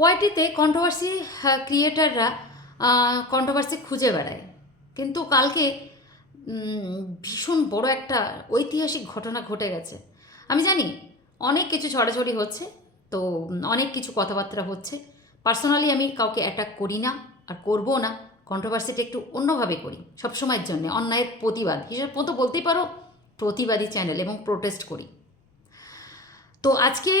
ওয়াইটিতে controversy ক্রিয়েটাররা controversy খুঁজে বেড়ায়। কিন্তু কালকে ভীষণ বড় একটা ঐতিহাসিক ঘটনা ঘটে গেছে। আমি জানি, অনেক কিছু ছড়াছড়ি হচ্ছে, তো, অনেক কিছু কথাবার্তা হচ্ছে। পার্সোনালি আমি কাউকে অ্যাটাক করি না, আর করব না। কন্ট্রোভার্সিটা একটু অন্যভাবে করি, সবসময়ের জন্য, অন্যায়ের প্রতিবাদ। হিসেবে মতো বলতেই পারো, প্রতিবাদী চ্যানেল এবং প্রোটেস্ট করি। তো আজকে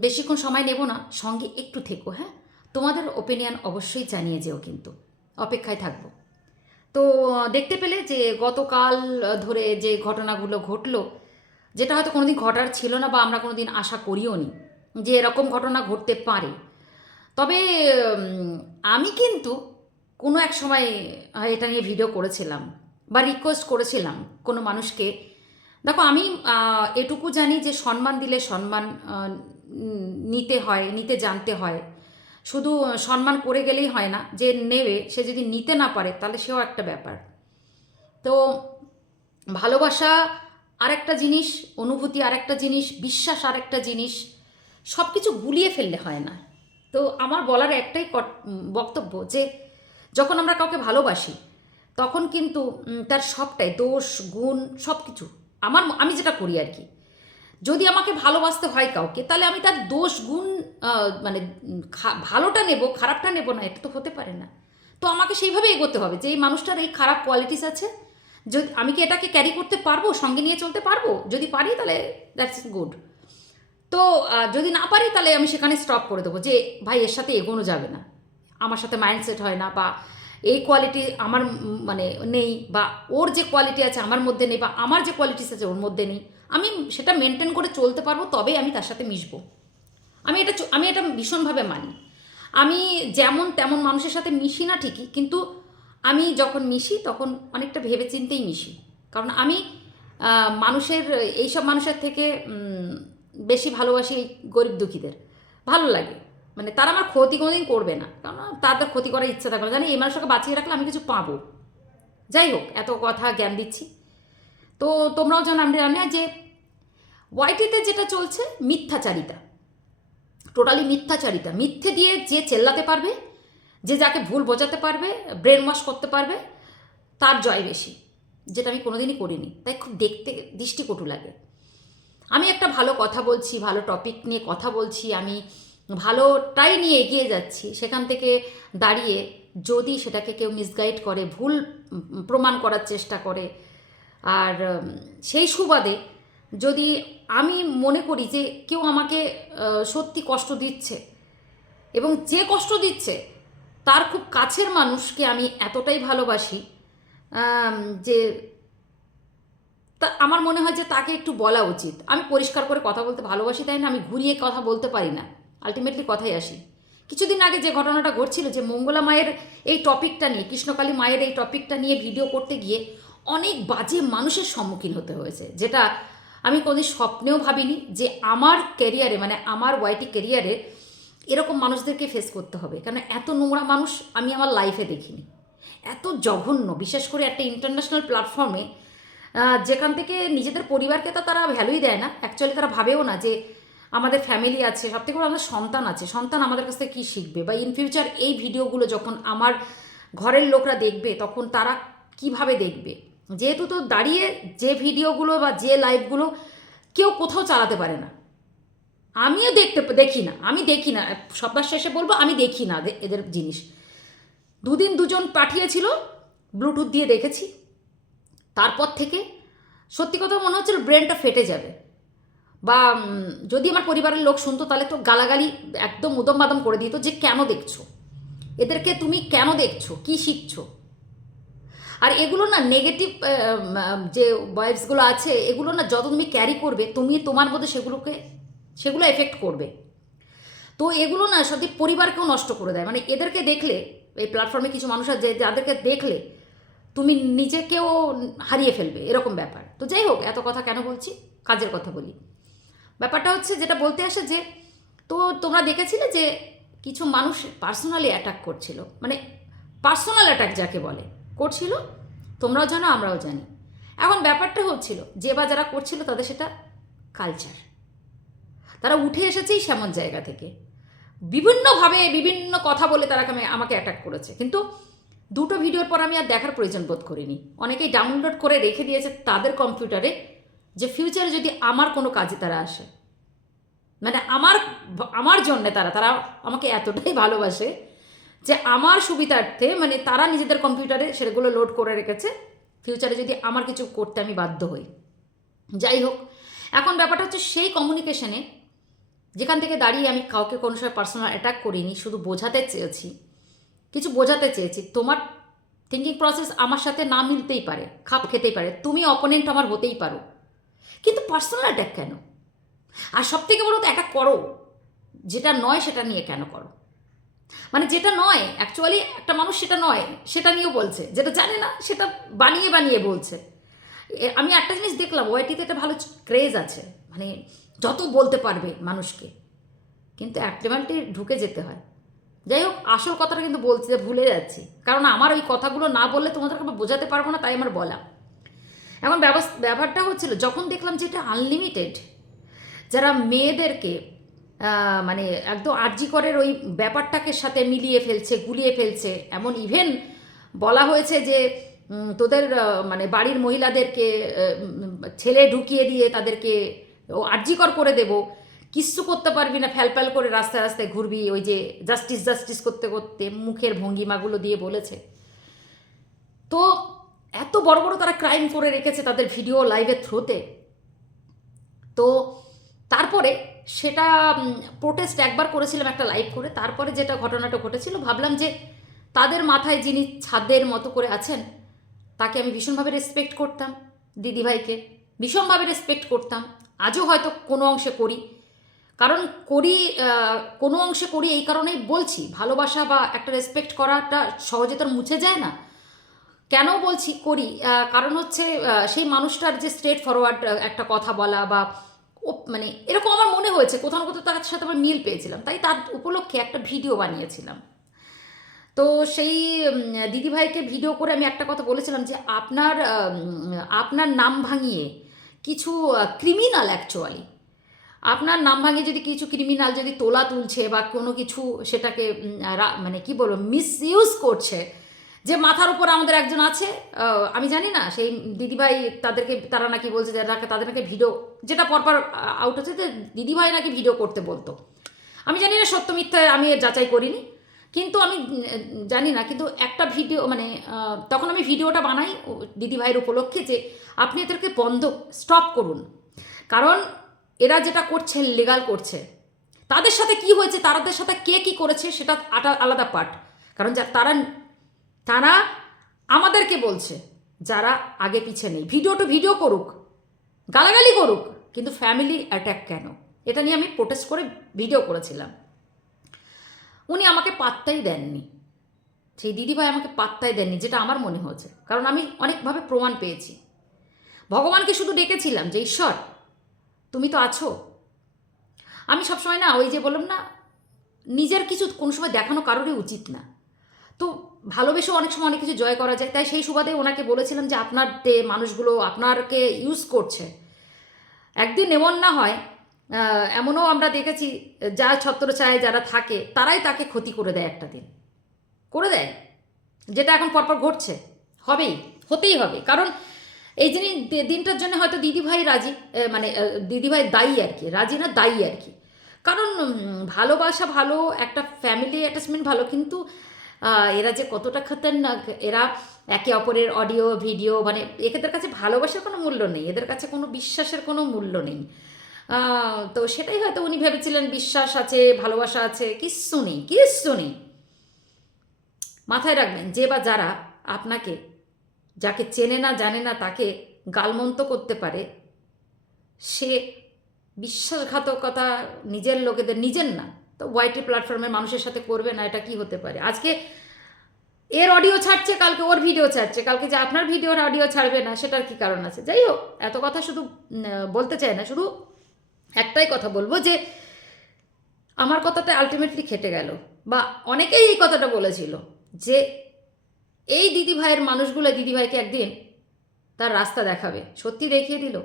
বেশিক্ষণ সময় নেব না, সঙ্গে একটু থেকো হ্যাঁ? তোমাদের ওপিনিয়ন অবশ্যই জানিয়ে যেও কিন্তু। অপেক্ষায় থাকব। তো, দেখতে পেলে যে গতকাল ধরে যে ঘটনাগুলো ঘটলো, যেটা হয়তো কোনোদিন ঘটার ছিল না বা আমরা কোনোদিন আশা করিও নি যে এরকম ঘটনা ঘটতে পারে। তবে আমি কিন্তু কোনো এক সময় এটা নিয়ে ভিডিও করেছিলাম বা রিকোয়েস্ট করেছিলাম কোনো মানুষকে দেখো, আমি এটুকু জানি যে সম্মান দিলে সম্মান নিতে হয়, নিতে জানতে হয়। শুধু সম্মান করে গেলেই হয় না, যে নেবে, সে যদি নিতে না পারে, তাহলে সেও একটা ব্যাপার। তো ভালোবাসা আরেকটা জিনিস, অনুভূতি আরেকটা জিনিস, বিশ্বাস আরেকটা জিনিস সব কিছু গুলিয়ে ফেললে হয় না। তো আমার বলার একটাই কট- বক্তব্য যে, যখন আমরা কাউকে ভালোবাসি, তখন কিন্তু তার সবটাই, দোষ, গুণ সব কিছু আমার আমি যেটা করি আর কি যদি আমাকে ভালোবাসতে হয় কাউকে, তাহলে আমি তার দোষ, গুণ মানে ভালোটা নেব, খারাপটা নেব না, এটা তো হতে পারে না। তো আমাকে সেইভাবে এগোতে হবে যে এই মানুষটার এই খারাপ কোয়ালিটিস আছে। যদি আমি কি এটাকে ক্যারি করতে পারব, সঙ্গে নিয়ে চলতে পারব? যদি পারি তাহলে দ্যাটস গুড তো যদি না পারি তাহলে আমি সেখানে স্টপ করে দেবো যে, ভাই, এর সাথে এগোনো যাবে না। আমার সাথে মাইন্ডসেট হয় না বা এই কোয়ালিটি আমার মানে নেই বা ওর যে কোয়ালিটি আছে আমার মধ্যে নেই বা আমার যে কোয়ালিটিস আছে ওর মধ্যে নেই, আমি সেটা মেনটেন করে চলতে পারব, তবেই আমি তার সাথে মিশবো। আমি এটা আমি এটা ভীষণভাবে মানি। আমি যেমন তেমন মানুষের সাথে মিশি না ঠিকই, কিন্তু আমি যখন মিশি তখন অনেকটা ভেবে চিন্তেই মিশি। কারণ আমি মানুষের, এইসব মানুষের থেকে বেশি ভালোবাসি গরিব দুঃখীদের। ভালো লাগে। মানে তারা আমার ক্ষতি কোনোদিন করবে না। কারণ তাদের ক্ষতি করার ইচ্ছা থাকবে জানি, এই মানুষটাকে বাঁচিয়ে রাখলে আমি কিছু পাবো। যাই হোক, এত কথা জ্ঞান দিচ্ছি। তো তোমরাও জানো আমরা জানি যে ওয়াইটিতে যেটা চলছে, মিথ্যাচারিতা। টোটালি মিথ্যাচারিতা। মিথ্যে দিয়ে যে চেল্লাতে পারবে, যে যাকে ভুল বোঝাতে পারবে ব্রেন ওয়াশ করতে পারবে, তার জয় বেশি। যেটা আমি কোনোদিনই করিনি। তাই খুব দেখতে দৃষ্টিকটু লাগে। আমি একটা ভালো কথা বলছি, ভালো টপিক নিয়ে কথা বলছি। আমি ভালোটাই নিয়ে এগিয়ে যাচ্ছি, সেখান থেকে দাঁড়িয়ে যদি সেটাকে কেউ মিসগাইড করে, ভুল প্রমাণ করার চেষ্টা করে, আর সেই সুবাদে যদি আমি মনে করি যে কেউ আমাকে সত্যি কষ্ট দিচ্ছে এবং যে কষ্ট দিচ্ছে তার খুব কাছের মানুষকে আমি এতটাই ভালোবাসি যে তা আমার মনে হয় যে তাকে একটু বলা উচিত। আমি পরিষ্কার করে কথা বলতে ভালোবাসি, তাই না? আমি ঘুরিয়ে কথা বলতে পারি না। আলটিমেটলি কথাই আসি। কিছুদিন আগে যে ঘটনাটা ঘটছিল, যে মঙ্গলা মায়ের এই টপিকটা নিয়ে, কৃষ্ণকালী মায়ের এই টপিকটা নিয়ে ভিডিও করতে গিয়ে অনেক বাজে মানুষের সম্মুখীন হতে হয়েছে, যেটা আমি কোনোদিন স্বপ্নেও ভাবিনি যে আমার ক্যারিয়ারে মানে আমার ওয়াইটি ক্যারিয়ারে এরকম মানুষদেরকে ফেস করতে হবে। কারণ এত নোংরা মানুষ আমি আমার লাইফে দেখিনি। এত জঘন্য, বিশেষ করে একটা ইন্টারন্যাশনাল প্ল্যাটফর্মে যেখান থেকে নিজেদের পরিবারকে তো তারা ভ্যালুই দেয় না। অ্যাকচুয়ালি তারা ভাবেও না যে আমাদের ফ্যামিলি আছে সব থেকে বড় আমাদের সন্তান আছে। সন্তান আমাদের কাছ থেকে কী শিখবে? বা ইন ফিউচার এই ভিডিওগুলো যখন আমার ঘরের লোকরা দেখবে, তখন তারা কীভাবে দেখবে? যেহেতু তো দাঁড়িয়ে যে ভিডিওগুলো বা যে লাইভগুলো কেউ কোথাও চালাতে পারে না। আমিও দেখতে দেখি না, আমি দেখি না সবার শেষে বলব আমি দেখি না এদের- এদের জিনিস। দুদিন দুজন পাঠিয়েছিল ব্লুটুথ দিয়ে দেখেছি। তারপর থেকে সত্যি কথা মনে হচ্ছিল ব্রেনটা ফেটে যাবে। বা যদি আমার পরিবারের লোক শুনতো, তাহলে তো গালাগালি একদম উদম বাদম করে দিত যে, কেন দেখছ? এদেরকে তুমি কেন দেখছ? কি শিখছো? আর এগুলো না নেগেটিভ যে ওয়াইফসগুলো আছে, এগুলো না যত তুমি ক্যারি করবে, তুমি তোমার মধ্যে সেগুলোকে, সেগুলো এফেক্ট করবে। তো এগুলো না সত্যি পরিবারকেও নষ্ট করে দেয়। মানে এদেরকে দেখলে, এই প্ল্যাটফর্মে কিছু মানুষ আছে, যাদেরকে দেখলে তুমি নিজেকেও হারিয়ে ফেলবে, এরকম ব্যাপার। তো যাই হোক, এত কথা কেন বলছি? কাজের কথা বলি। ব্যাপারটা হচ্ছে যেটা বলতে আসে যে, তো তোমরা দেখেছিলে যে কিছু মানুষ পার্সোনালি অ্যাটাক করছিল? মানে পার্সোনাল অ্যাটাক যাকে বলে। করছিল? তোমরাও জানো, আমরাও জানি। এখন ব্যাপারটা হচ্ছিল, যে বা যারা করছিল তাদের সেটা কালচার তারা উঠে এসেছেই সেমন জায়গা থেকে। বিভিন্নভাবে বিভিন্ন কথা বলে তারা আমাকে অ্যাটাক করেছে। কিন্তু দুটো ভিডিওর পর আমি আর দেখার প্রয়োজন বোধ করিনি। অনেকেই ডাউনলোড করে রেখে দিয়েছে তাদের কম্পিউটারে যে ফিউচারে যদি আমার কোনো কাজে তারা আসে মানে আমার আমার জন্যে তারা তারা আমাকে এতটাই ভালোবাসে যে আমার সুবিধার্থে মানে তারা নিজেদের কম্পিউটারে সেগুলো লোড করে রেখেছে ফিউচারে যদি আমার কিছু করতে আমি বাধ্য হই। যাই হোক, এখন ব্যাপারটা হচ্ছে সেই কমিউনিকেশনে যেখান থেকে দাঁড়িয়ে আমি কাউকে কোনো সময় পার্সোনাল অ্যাটাক করিনি, শুধু বোঝাতে চেয়েছি, কিছু বোঝাতে চেয়েছি, তোমার থিঙ্কিং প্রসেস আমার সাথে না মিলতেই পারে, খাপ খেতেই পারে, তুমি অপোনেন্ট আমার হতেই পারো। কিন্তু পার্সোনাল অ্যাটাক কেন? আর সব থেকে বড় তো অ্যাটাক করো। যেটা নয় সেটা নিয়ে কেন করো? মানে যেটা নয় অ্যাকচুয়ালি একটা মানুষ সেটা নয়, সেটা নিয়েও বলছে। যেটা জানে না, সেটা বানিয়ে বানিয়ে বলছে। আমি একটা জিনিস দেখলাম ওয়াইটিতে একটা ভালো ক্রেজ আছে। মানে যত বলতে পারবে মানুষকে, কিন্তু অ্যাক্টিভালিটি ঢুকে যেতে হয়। যাই হোক, আসল কথাটা কিন্তু বলতে ভুলে যাচ্ছি। কারণ আমার ওই কথাগুলো না বললে তোমাদেরকে বোঝাতে পারব না, তাই আমার বলা। এখন ব্যবস্থা ব্যাপারটা হচ্ছিল, যখন দেখলাম যে এটা আনলিমিটেড যারা মেয়েদেরকে মানে একদম আর্জিকরের ওই ব্যাপারটাকে সাথে মিলিয়ে ফেলছে, গুলিয়ে ফেলছে, এমন ইভেন বলা হয়েছে যে তোদের মানে বাড়ির মহিলাদেরকে ছেলে ঢুকিয়ে দিয়ে তাদেরকে ও আর্জিকর করে দেব, কিচ্ছু করতে পারবি না, ফ্যালফ্যাল করে রাস্তায় রাস্তায় ঘুরবি, ওই যে জাস্টিস জাস্টিস করতে করতে মুখের ভঙ্গিমাগুলো দিয়ে বলেছে। তো এত বড় বড় তারা ক্রাইম করে রেখেছে তাদের ভিডিও লাইভের থ্রুতে তো তারপরে সেটা প্রোটেস্ট একবার করেছিলাম একটা লাইভ করে, তারপরে যেটা ঘটনাটা ঘটেছিল, ভাবলাম যে তাদের মাথায় যিনি ছাদের মতো করে আছেন, তাকে আমি ভীষণভাবে রেসপেক্ট করতাম দিদিভাইকে, ভীষণভাবে রেসপেক্ট করতাম। আজও হয়তো কোনো অংশে করি। কারণ করি কোনো অংশে করি এই কারণেই বলছি, ভালোবাসা বা একটা রেসপেক্ট করাটা সহজে তো মুছে যায় না। কেন বলছি করি? কারণ হচ্ছে সেই মানুষটার যে স্ট্রেট ফরওয়ার্ড একটা কথা বলা বা ও মানে এরকম আমার মনে হয়েছে। কোথাও না কোথাও তার সাথে আমার মিল পেয়েছিলাম। তাই তার উপলক্ষে একটা ভিডিও বানিয়েছিলাম। তো সেই দিদিভাইকে ভিডিও করে আমি একটা কথা বলেছিলাম যে, আপনার আপনার নাম ভাঙিয়ে কিছু ক্রিমিনাল অ্যাকচুয়ালি আপনার নাম ভাঙিয়ে যদি কিছু ক্রিমিনাল যদি তোলা তুলছে বা কোনো কিছু সেটাকে মানে কি বলব মিস ইউজ করছে যে মাথার উপর আমাদের একজন আছে আমি জানি না, সেই দিদিভাই তাদেরকে, তারা নাকি বলছে যারা তাদের নাকি ভিডিও, যেটা পরপর আউট হচ্ছে, যে দিদিভাই নাকি ভিডিও করতে বলতো। আমি জানি না সত্য মিথ্যা আমি এর যাচাই করিনি, কিন্তু আমি জানি না, কিন্তু একটা ভিডিও মানে তখন আমি ভিডিওটা বানাই দিদিভাইয়ের উপলক্ষে যে আপনি এদেরকে বন্ধ স্টপ করুন। কারণ এরা যেটা করছে লিগাল করছে। তাদের সাথে কি হয়েছে তাদের সাথে কে কি করেছে, সেটা আটা, আলাদা পার্ট কারণ যা, তারা তারা আমাদেরকে বলছে, যারা আগে পিছে নেই। ভিডিও টু ভিডিও করুক, গালাগালি করুক, কিন্তু ফ্যামিলি অ্যাট্যাক কেন? এটা নিয়ে আমি প্রোটেস্ট করে ভিডিও করেছিলাম। উনি আমাকে পাত্তাই দেননি। সেই দিদিভাই আমাকে পাত্তাই দেননি, যেটা আমার মনে হয়েছে। কারণ আমি অনেকভাবে প্রমাণ পেয়েছি। ভগবানকে শুধু ডেকেছিলাম যে, ঈশ্বর, তুমি তো আছো। আমি সবসময় না ওই যে বললাম না, নিজের কিছু কোনো সময় দেখানো কারোরই উচিত না। তো ভালোবেসেও অনেক সময় অনেক কিছু জয় করা যায়। তাই সেই সুবাদে ওনাকে বলেছিলাম যে আপনার মানুষগুলো আপনারকে ইউজ করছে। একদিন এমন না হয় এমনও আমরা দেখেছি, যা ছত্রছায় যারা থাকে, তারাই তাকে ক্ষতি করে দেয় একটা দিন। করে দেয়। যেটা এখন পরপর ঘটছে। হবেই, হতেই হবে। কারণ এই জিনিস দিনটার জন্য হয়তো দিদিভাই রাজি মানে দিদিভাই দায়ী আর কি, রাজি না, দায়ী আর কি। কারণ ভালোবাসা ভালো, একটা ফ্যামিলি অ্যাটাচমেন্ট ভালো, কিন্তু এরা যে কতটা খতরনাক, এরা একে অপরের অডিও, ভিডিও মানে এদের কাছে ভালোবাসার কোনো মূল্য নেই, এদের কাছে কোনো বিশ্বাসের কোনো মূল্য নেই। তো সেটাই হয়তো উনি ভেবেছিলেন, বিশ্বাস আছে, ভালোবাসা আছে, কিচ্ছু নেই কিচ্ছু নেই। মাথায় রাখবেন, যে বা যারা আপনাকে, যাকে চেনে না, জানে না, তাকে গালমন্ত করতে পারে, সে বিশ্বাসঘাতকতা নিজের লোকেদের, নিজের না তো ওয়াইটি প্ল্যাটফর্মের মানুষের সাথে করবে না, এটা কি হতে পারে? আজকে এর অডিও ছাড়ছে, কালকে ওর ভিডিও ছাড়ছে, কালকে যে আপনার ভিডিওর অডিও ছাড়বে না, সেটার কি কারণ আছে? যাই হোক, এত কথা শুধু বলতে চাই না, শুধু একটাই কথা বলব যে আমার কথাটা আলটিমেটলি খেটে গেল। বা অনেকেই এই কথাটা বলেছিল যে এই দিদিভাইয়ের মানুষগুলো দিদিভাইকে একদিন তার রাস্তা দেখাবে, সত্যি দেখিয়ে দিল।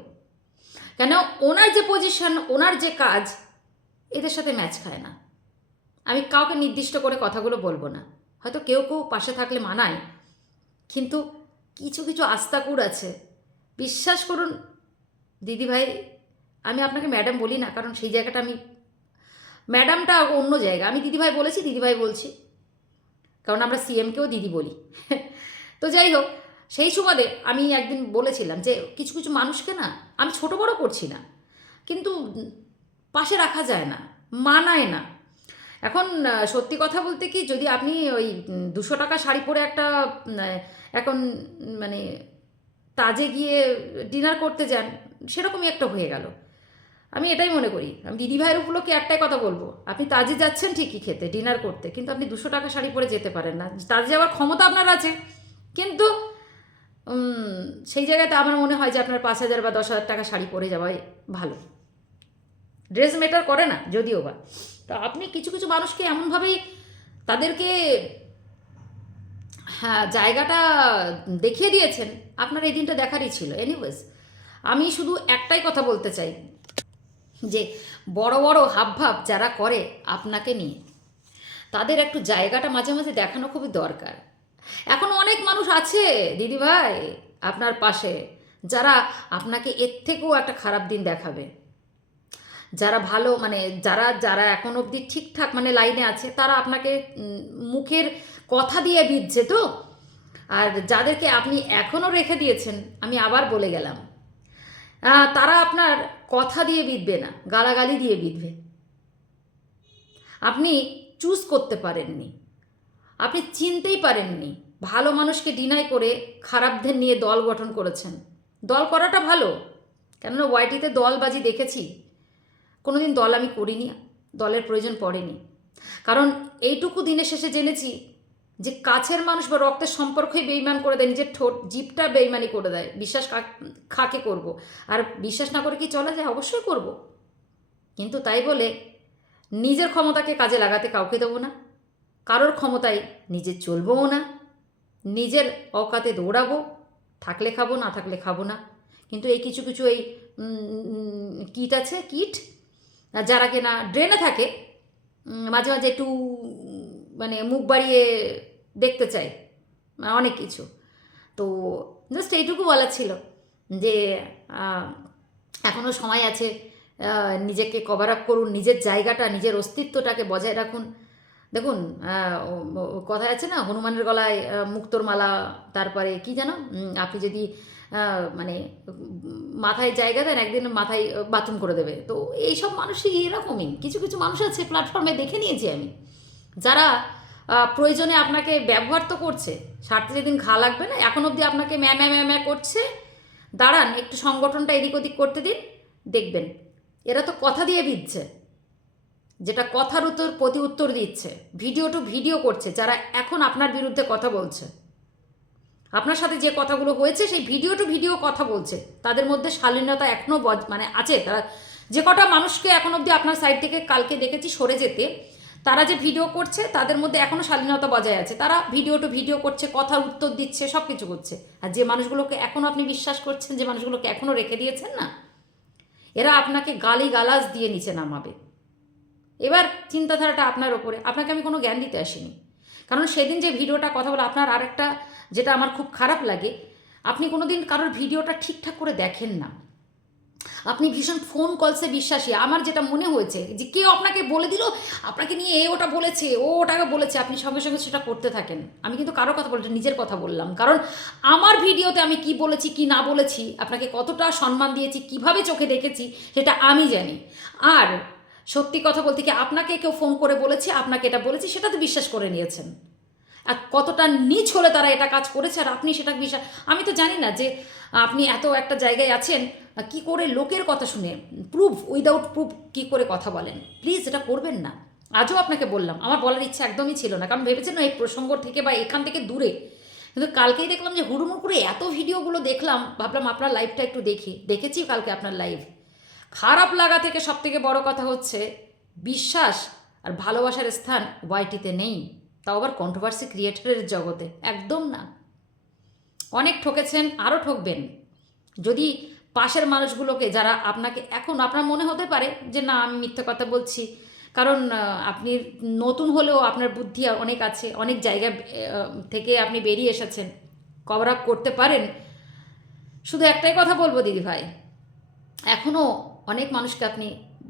কেন? ওনার যে পজিশন ওনার যে কাজ, এদের সাথে ম্যাচ খায় না। আমি কাউকে নির্দিষ্ট করে কথাগুলো বলব না। হয়তো কেউ কেউ পাশে থাকলে মানায়। কিন্তু কিছু কিছু আস্তাকুর আছে। বিশ্বাস করুন দিদিভাই আমি আপনাকে ম্যাডাম বলি না, কারণ সেই জায়গাটা আমি, ম্যাডামটা অন্য জায়গা। আমি দিদিভাই বলেছি দিদিভাই বলছি। কারণ আমরা সিএমকেও দিদি বলি। তো যাই হোক, সেই সুবাদে আমি একদিন বলেছিলাম যে, কিছু কিছু মানুষকে না, আমি ছোট বড় করছি না। কিন্তু পাশে রাখা যায় না, মানায় না। এখন সত্যি কথা বলতে কি, যদি আপনি ওই দুশো টাকা শাড়ি পরে একটা এখন মানে তাজে গিয়ে ডিনার করতে যান, সেরকমই একটা হয়ে গেল। আমি এটাই মনে করি। আমি দিদিভাইয়ের উপলক্ষে একটাই কথা বলব। আপনি তাজে যাচ্ছেন ঠিকই খেতে ডিনার করতে, কিন্তু আপনি দুশো টাকা শাড়ি পরে যেতে পারেন না। তাজে যাওয়ার ক্ষমতা আপনার আছে। কিন্তু সেই জায়গাতে আমার মনে হয় যে আপনার পাঁচ হাজার বা দশ হাজার টাকা শাড়ি পরে যাওয়াই ভালো। ড্রেস মেটার করে না, যদিও বা। তো আপনি কিছু কিছু মানুষকে এমনভাবেই তাদেরকে হ্যাঁ জায়গাটা দেখিয়ে দিয়েছেন। আপনার এই দিনটা দেখারই ছিল। এনিওয়েজ আমি শুধু একটাই কথা বলতে চাই। যে বড় বড় হাবভাব যারা করে আপনাকে নিয়ে, তাদের একটু জায়গাটা মাঝে মাঝে দেখানো খুবই দরকার। এখন অনেক মানুষ আছে দিদিভাই আপনার পাশে, যারা আপনাকে এর থেকেও একটা খারাপ দিন দেখাবে। যারা ভালো মানে যারা যারা এখন অবধি ঠিকঠাক মানে লাইনে আছে, তারা আপনাকে মুখের কথা দিয়ে বিধছে তো? আর যাদেরকে আপনি এখনও রেখে দিয়েছেন, আমি আবার বলে গেলাম। তারা আপনার কথা দিয়ে বিধবে না, গালাগালি দিয়ে বিধবে আপনি চুজ করতে পারেননি। আপনি চিনতেই পারেননি। ভালো মানুষকে ডিনাই করে খারাপদের নিয়ে দল গঠন করেছেন। দল করাটা ভালো। কেননা ওয়াইটিতে দলবাজি দেখেছি। কোনোদিন দল আমি করিনি, দলের প্রয়োজন পড়েনি। কারণ এইটুকু দিনের শেষে জেনেছি যে কাছের মানুষ বা রক্তের সম্পর্কই বেইমান করে দেয়, নিজের ঠোঁট জিপটা বেইমানি করে দেয়। বিশ্বাস খাকে করব? আর বিশ্বাস না করে কি চলা যায়? অবশ্যই করব। কিন্তু তাই বলে নিজের ক্ষমতাকে কাজে লাগাতে কাউকে দেবো না। কারোর ক্ষমতায় নিজে চলবও না। নিজের অকাতে দৌড়াবো। থাকলে খাব, না থাকলে খাব না। কিন্তু এই কিছু কিছু এই কিট আছে? কিট? যারা কিনা ড্রেনে থাকে মাঝে মাঝে একটু মানে মুখ বাড়িয়ে দেখতে চায় মানে অনেক কিছু। তো জাস্ট এইটুকু বলার ছিল যে এখনও সময় আছে নিজেকে কভার আপ করুন, নিজের জায়গাটা, নিজের অস্তিত্বটাকে বজায় রাখুন। দেখুন কথায় আছে না, হনুমানের গলায় মুক্তোর মালা, তারপরে কি জানো আপনি যদি মানে মাথায় জায়গা দেন, একদিন মাথায় বাথরুম করে দেবে। তো এইসব মানুষই এরকমই। কিছু কিছু মানুষ আছে প্ল্যাটফর্মে দেখে নিয়েছি আমি। যারা প্রয়োজনে আপনাকে ব্যবহার তো করছে। স্বার্থে যেদিন ঘা লাগবে না, এখন অবধি আপনাকে ম্যা ম্যা ম্যা করছে। দাঁড়ান, একটু সংগঠনটা এদিক ওদিক করতে দিন, দেখবেন। এরা তো কথা দিয়ে দিচ্ছে যেটা কথার উত্তর, প্রতি উত্তর দিচ্ছে। ভিডিও টু ভিডিও করছে, যারা এখন আপনার বিরুদ্ধে কথা বলছে। আপনার সাথে যে কথাগুলো হয়েছে, সেই ভিডিও টু ভিডিও কথা বলছে। তাদের মধ্যে শালীনতা এখনও মানে আছে। তারা যে কটা মানুষকে এখন অবধি আপনার সাইড থেকে কালকে দেখেছি সরে যেতে, তারা যে ভিডিও করছে, তাদের মধ্যে এখনও শালীনতা বজায় আছে। তারা ভিডিও টু ভিডিও করছে, কথার উত্তর দিচ্ছে সব কিছু করছে। আর যে মানুষগুলোকে এখনও আপনি বিশ্বাস করছেন, যে মানুষগুলোকে এখনও রেখে দিয়েছেন না, এরা আপনাকে গালি গালাজ দিয়ে নিচে নামাবে। এবার চিন্তাধারাটা আপনার ওপরে। আপনাকে আমি কোনো জ্ঞান দিতে আসিনি। কারণ সেদিন যে ভিডিওটা কথা বলে আপনার আরেকটা যেটা আমার খুব খারাপ লাগে, আপনি কোনো দিন কারোর ভিডিওটা ঠিকঠাক করে দেখেন না। আপনি ভীষণ ফোন কলসে বিশ্বাসী। আমার যেটা মনে হয়েছে যে কেউ আপনাকে বলে দিল, আপনাকে নিয়ে এ ওটা বলেছে, ও ওটাকে বলেছে, আপনি সঙ্গে সঙ্গে সেটা করতে থাকেন। আমি কিন্তু কারোর কথা বলছি নিজের কথা বললাম। কারণ আমার ভিডিওতে আমি কি বলেছি, কি না বলেছি, আপনাকে কতটা সম্মান দিয়েছি, কীভাবে চোখে দেখেছি, সেটা আমি জানি। আর সত্যি কথা বলতে কি আপনাকে কেউ ফোন করে বলেছে, আপনাকে এটা বলেছি, সেটা তো বিশ্বাস করে নিয়েছেন। আর কতটা নিচ হলে তারা এটা কাজ করেছে আর আপনি সেটা বিশ্বাস, আমি তো জানি না যে আপনি এত একটা জায়গায় আছেন, কি করে লোকের কথা শুনে প্রুফ উইদাউট প্রুফ কি করে কথা বলেন? প্লিজ এটা করবেন না। আজও আপনাকে বললাম, আমার বলার ইচ্ছা একদমই ছিল না, কারণ ভেবেছেন এই প্রসঙ্গ থেকে বা এখান থেকে দূরে। কিন্তু কালকেই দেখলাম যে হুড়ুমুড় করে এত ভিডিওগুলো দেখলাম, ভাবলাম আপনার লাইভটা একটু দেখি, দেখেছি কালকে আপনার লাইভ খারাপ লাগা থেকে সব থেকে বড় কথা হচ্ছে বিশ্বাস আর ভালোবাসার স্থান ওয়াইটিতে নেই। তাও আবার কন্ট্রোভার্সি ক্রিয়েটারের জগতে। একদম না। অনেক ঠকেছেন, আরও ঠকবেন। যদি পাশের মানুষগুলোকে যারা আপনাকে এখন আপনার মনে হতে পারে যে, না, আমি মিথ্যে কথা বলছি। কারণ আপনি নতুন হলেও আপনার বুদ্ধি অনেক আছে, অনেক জায়গা থেকে আপনি বেরিয়ে এসেছেন। কভার আপ করতে পারেন। শুধু একটাই কথা বলব দিদি ভাই। এখনও অনেক মানুষকে আপনি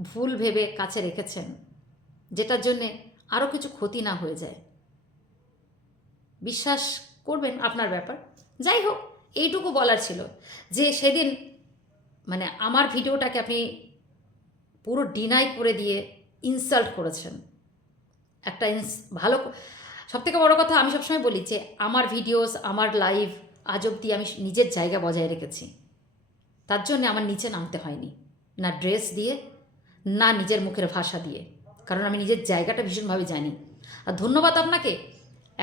ভুল ভেবে কাছে রেখেছেন, যেটার জন্যে আরও কিছু ক্ষতি না হয়ে যায়। বিশ্বাস করবেন আপনার ব্যাপার। যাই হোক, এইটুকু বলার ছিল যে সেদিন মানে আমার ভিডিওটাকে আপনি পুরো ডিনাই করে দিয়ে ইনসাল্ট করেছেন। একটা ইনস ভালো সবথেকে বড় কথা আমি সবসময় বলি যে আমার ভিডিওস আমার লাইভ আজ অব্দি আমি নিজের জায়গা বজায় রেখেছি। তার জন্য আমার নিচে নামতে হয়নি। না ড্রেস দিয়ে, না নিজের মুখের ভাষা দিয়ে। কারণ আমি নিজের জায়গাটা ভীষণভাবে জানি। আর ধন্যবাদ আপনাকে।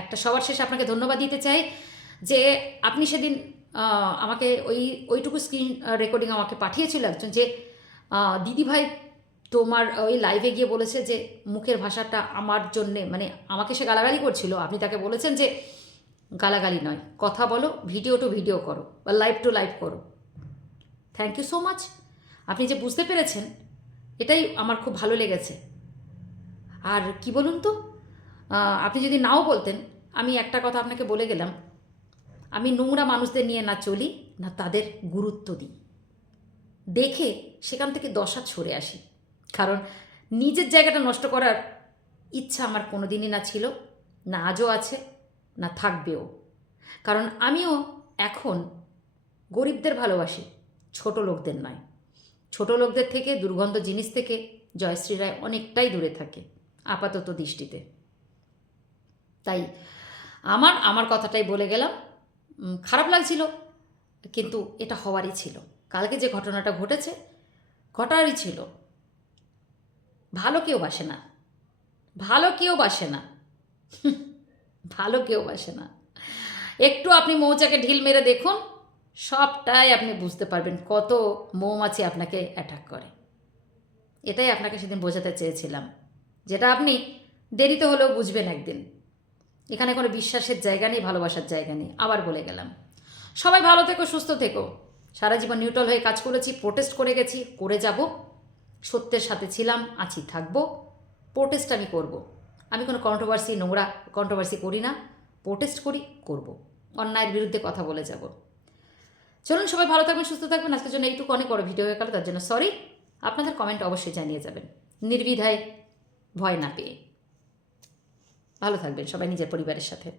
একটা সবার শেষে আপনাকে ধন্যবাদ দিতে চাই যে আপনি সেদিন আমাকে ওই, ওইটুকু স্ক্রিন রেকর্ডিং আমাকে পাঠিয়েছিল একজন যে দিদিভাই তোমার ওই লাইভে গিয়ে বলেছে যে মুখের ভাষাটা আমার জন্যে মানে আমাকে সে গালাগালি করছিল। আপনি তাকে বলেছেন যে গালাগালি নয়। কথা বলো ভিডিও টু ভিডিও করো বা লাইভ টু লাইভ করো। থ্যাংক ইউ সো মাচ আপনি যে বুঝতে পেরেছেন, এটাই আমার খুব ভালো লেগেছে। আর কি বলুন তো? আপনি যদি নাও বলতেন, আমি একটা কথা আপনাকে বলে গেলাম। আমি নোংরা মানুষদের নিয়ে না চলি, না তাদের গুরুত্ব দিই। দেখে সেখান থেকে দশা ছড়ে আসি। কারণ নিজের জায়গাটা নষ্ট করার ইচ্ছা আমার কোনো দিনই না ছিল, না আজও আছে, না থাকবেও। কারণ আমিও এখন গরিবদের ভালোবাসি, ছোট লোকদের নয়। ছোট লোকদের থেকে, দুর্গন্ধ জিনিস থেকে জয়শ্রী রায় অনেকটাই দূরে থাকে আপাতত দৃষ্টিতে। তাই আমার আমার কথাটাই বলে গেলাম। খারাপ লাগছিল, কিন্তু এটা হওয়ারই ছিল। কালকে যে ঘটনাটা ঘটেছে, ঘটারই ছিল। ভালো কেউ বাসে না। ভালো কেউ বাসে না। ভালো কেউ বাসে না। একটু আপনি মৌচাকে ঢিল মেরে দেখুন। সবটাই আপনি বুঝতে পারবেন কত মৌমাছি আপনাকে অ্যাটাক করে। এটাই আপনাকে সেদিন বোঝাতে চেয়েছিলাম। যেটা আপনি দেরিতে হলেও বুঝবেন একদিন। এখানে কোনো বিশ্বাসের জায়গা নেই, ভালোবাসার জায়গা নেই। আবার বলে গেলাম, সবাই ভালো থেকো, সুস্থ থেকো। সারা জীবন নিউট্রাল হয়ে কাজ করেছি প্রোটেস্ট করে গেছি, করে যাব। সত্যের সাথে ছিলাম, আছি, থাকব। প্রোটেস্ট আমি করব। আমি কোনো কন্ট্রোভার্সি নোংরা কন্ট্রোভার্সি করি না। প্রোটেস্ট করি, করব। অন্যায়ের বিরুদ্ধে কথা বলে যাব। চলুন সবাই ভালো থাকবেন, সুস্থ থাকবেন। আজকের জন্য এইটুকু, অনেক বড় ভিডিও হয়ে গেল, তার জন্য সরি আপনাদের কমেন্ট অবশ্যই জানিয়ে যাবেন। নির্বিধায় ভয় না পেয়ে। ভালো থাকবেন সবাই, নিজের পরিবারের সাথে।